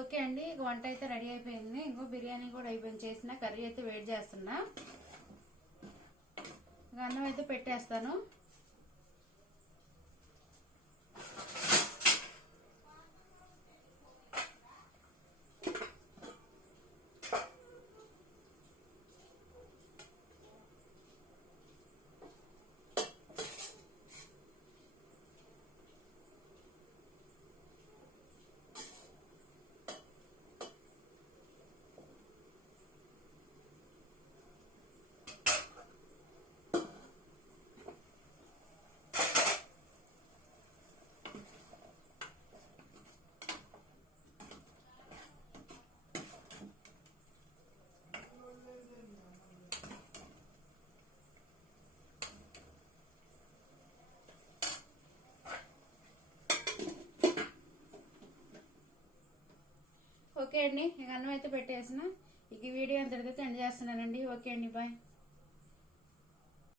Okay అండి, వంట అయితే రెడీ అయిపోయింది. ఇంకో బిర్యానీ కూడా అయిపోయింది. చేసిన కర్రీ అయితే వేడి చేస్తున్నా. అన్నం అయితే పెట్టేస్తాను. ఓకే అండి, ఇక అన్నం అయితే పెట్టేసిన. ఇక వీడియో అంతటితో ఎండ్ చేస్తున్నానండి. ఓకే అండి, బాయ్.